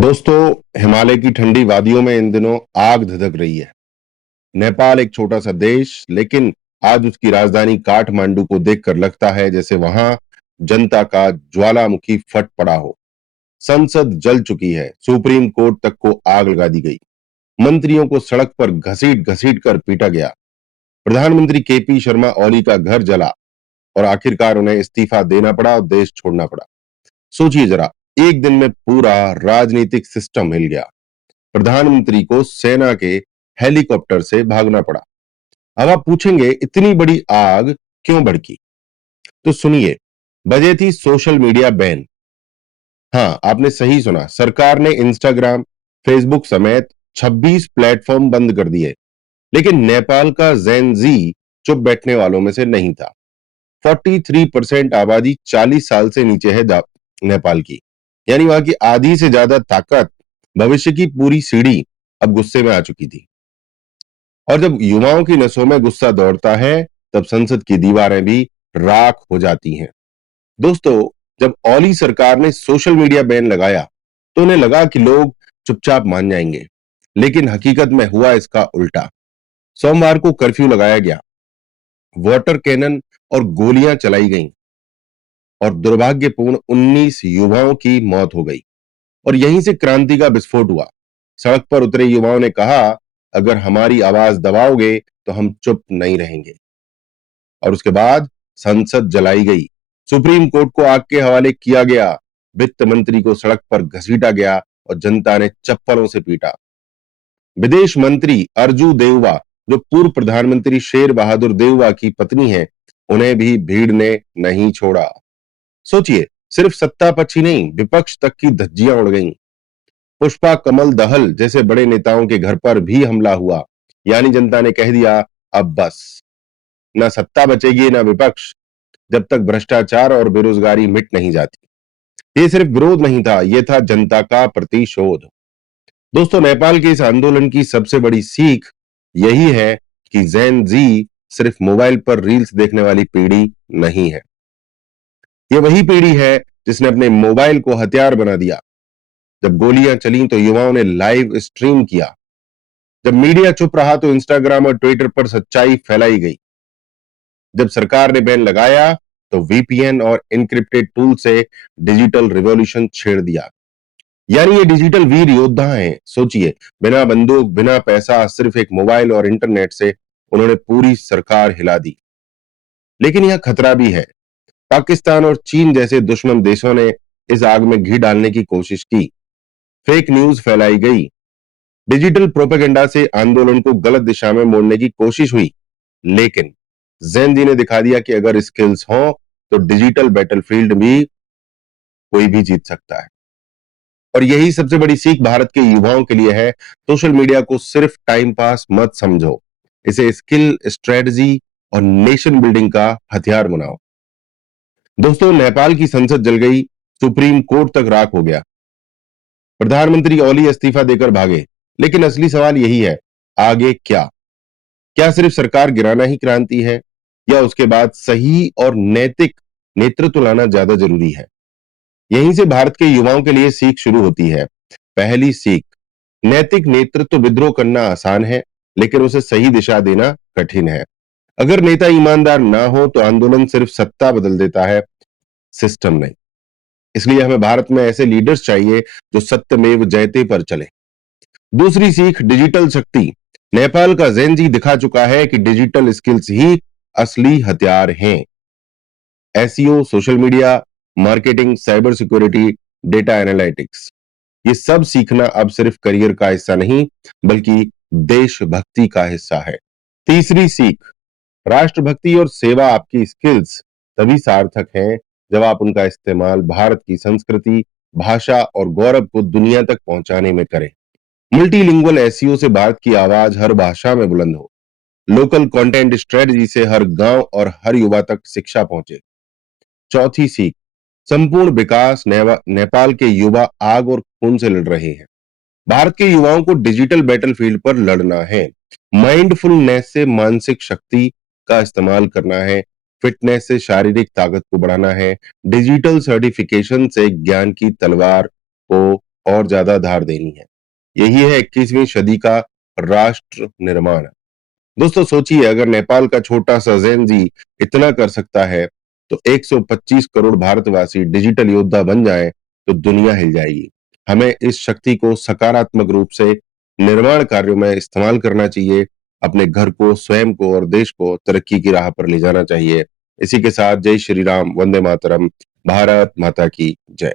दोस्तों, हिमालय की ठंडी वादियों में इन दिनों आग धधक रही है। नेपाल एक छोटा सा देश, लेकिन आज उसकी राजधानी काठमांडू को देखकर लगता है जैसे वहां जनता का ज्वालामुखी फट पड़ा हो। संसद जल चुकी है, सुप्रीम कोर्ट तक को आग लगा दी गई, मंत्रियों को सड़क पर घसीट घसीट कर पीटा गया, प्रधानमंत्री केपी शर्मा ओली का घर जला और आखिरकार उन्हें इस्तीफा देना पड़ा और देश छोड़ना पड़ा। सोचिए जरा, एक दिन में पूरा राजनीतिक सिस्टम हिल गया। प्रधानमंत्री को सेना के हेलीकॉप्टर से भागना पड़ा। अब आप पूछेंगे, इतनी बड़ी आग क्यों भड़की? तो सुनिए, वजह थी सोशल मीडिया बैन। हाँ, आपने सही सुना, सरकार ने इंस्टाग्राम, फेसबुक समेत 26 प्लेटफॉर्म बंद कर दिए। लेकिन नेपाल का जेन जी चुप बैठने वालों में से नहीं था। 43% आबादी 40 साल से नीचे है नेपाल की, यानी वहां की आधी से ज्यादा ताकत, भविष्य की पूरी सीढ़ी अब गुस्से में आ चुकी थी। और जब युवाओं की नसों में गुस्सा दौड़ता है, तब संसद की दीवारें भी राख हो जाती हैं। दोस्तों, जब ओली सरकार ने सोशल मीडिया बैन लगाया, तो उन्हें लगा कि लोग चुपचाप मान जाएंगे, लेकिन हकीकत में हुआ इसका उल्टा। सोमवार को कर्फ्यू लगाया गया, वाटर कैनन और गोलियां चलाई गईं और दुर्भाग्यपूर्ण 19 युवाओं की मौत हो गई। और यहीं से क्रांति का विस्फोट हुआ। सड़क पर उतरे युवाओं ने कहा, अगर हमारी आवाज दबाओगे तो हम चुप नहीं रहेंगे। और उसके बाद संसद जलाई गई, सुप्रीम कोर्ट को आग के हवाले किया गया, वित्त मंत्री को सड़क पर घसीटा गया और जनता ने चप्पलों से पीटा। विदेश मंत्री अर्जू देववा, जो पूर्व प्रधानमंत्री शेर बहादुर देववा की पत्नी है, उन्हें भी भीड़ ने नहीं छोड़ा। सोचिए, सिर्फ सत्ता पक्ष ही नहीं, विपक्ष तक की धज्जियां उड़ गईं। पुष्पा कमल दहल जैसे बड़े नेताओं के घर पर भी हमला हुआ, यानी जनता ने कह दिया, अब बस, ना सत्ता बचेगी ना विपक्ष, जब तक भ्रष्टाचार और बेरोजगारी मिट नहीं जाती। ये सिर्फ विरोध नहीं था, ये था जनता का प्रतिशोध। दोस्तों, नेपाल के इस आंदोलन की सबसे बड़ी सीख यही है कि जेन जी सिर्फ मोबाइल पर रील्स देखने वाली पीढ़ी नहीं है। ये वही पीढ़ी है जिसने अपने मोबाइल को हथियार बना दिया। जब गोलियां चली तो युवाओं ने लाइव स्ट्रीम किया। जब मीडिया चुप रहा तो इंस्टाग्राम और ट्विटर पर सच्चाई फैलाई गई। जब सरकार ने बैन लगाया तो वीपीएन और इनक्रिप्टेड टूल से डिजिटल रिवॉल्यूशन छेड़ दिया। यानी ये डिजिटल वीर योद्धा हैं। सोचिए, बिना बंदूक, बिना पैसा, सिर्फ एक मोबाइल और इंटरनेट से उन्होंने पूरी सरकार हिला दी। लेकिन यह खतरा भी है। पाकिस्तान और चीन जैसे दुश्मन देशों ने इस आग में घी डालने की कोशिश की। फेक न्यूज फैलाई गई, डिजिटल प्रोपेगेंडा से आंदोलन को गलत दिशा में मोड़ने की कोशिश हुई। लेकिन जैन जी ने दिखा दिया कि अगर स्किल्स हो तो डिजिटल बैटलफील्ड भी कोई भी जीत सकता है। और यही सबसे बड़ी सीख भारत के युवाओं के लिए है। सोशल मीडिया को सिर्फ टाइम पास मत समझो, इसे स्किल, स्ट्रेटजी और नेशन बिल्डिंग का हथियार बनाओ। दोस्तों, नेपाल की संसद जल गई, सुप्रीम कोर्ट तक राख हो गया, प्रधानमंत्री ओली इस्तीफा देकर भागे। लेकिन असली सवाल यही है, आगे क्या? क्या सिर्फ सरकार गिराना ही क्रांति है, या उसके बाद सही और नैतिक नेतृत्व लाना ज्यादा जरूरी है? यहीं से भारत के युवाओं के लिए सीख शुरू होती है। पहली सीख, नैतिक नेतृत्व विद्रोह करना आसान है, लेकिन उसे सही दिशा देना कठिन है। अगर नेता ईमानदार ना हो तो आंदोलन सिर्फ सत्ता बदल देता है, सिस्टम नहीं। इसलिए हमें भारत में ऐसे लीडर्स चाहिए जो सत्यमेव जयते पर चले। दूसरी सीख, डिजिटल शक्ति। नेपाल का जेनजी दिखा चुका है कि डिजिटल स्किल्स ही असली हथियार हैं। SEO, social media marketing, cyber security, data analytics, ये सब सीखना अब सिर्फ करियर का हिस्सा नहीं, बल्कि देशभक्ति का हिस्सा है। तीसरी सीख, राष्ट्रभक्ति और सेवा आपकी स्किल्स तभी सार्थक हैं जब आप उनका इस्तेमाल भारत की संस्कृति, भाषा और गौरव को दुनिया तक पहुंचाने में करें। मल्टीलिंगुअल एसईओ से भारत की आवाज हर भाषा में बुलंद हो। लोकल कंटेंट स्ट्रेटजी से हर गांव और हर युवा तक शिक्षा पहुंचे। चौथी सीख, संपूर्ण विकास। नेपाल के युवा आग और खून से लड़ रहे हैं। भारत के युवाओं को डिजिटल बैटलफील्ड पर लड़ना है। माइंडफुलनेस से मानसिक शक्ति का इस्तेमाल करना है, फिटनेस से शारीरिक ताकत को बढ़ाना है, डिजिटल सर्टिफिकेशन से ज्ञान की तलवार को और ज्यादा धार देनी है। यही है 21वीं सदी का राष्ट्र निर्माण। दोस्तों सोचिए, अगर नेपाल का छोटा सा ज़ेनज़ी इतना कर सकता है, तो 125 करोड़ भारतवासी डिजिटल योद्धा बन जाएं, तो दुनिया हिल जाएगी। हमें इस शक्ति को सकारात्मक रूप से निर्माण कार्यों में इस्तेमाल करना चाहिए। अपने घर को, स्वयं को और देश को तरक्की की राह पर ले जाना चाहिए। इसी के साथ जय श्री राम, वंदे मातरम, भारत माता की जय।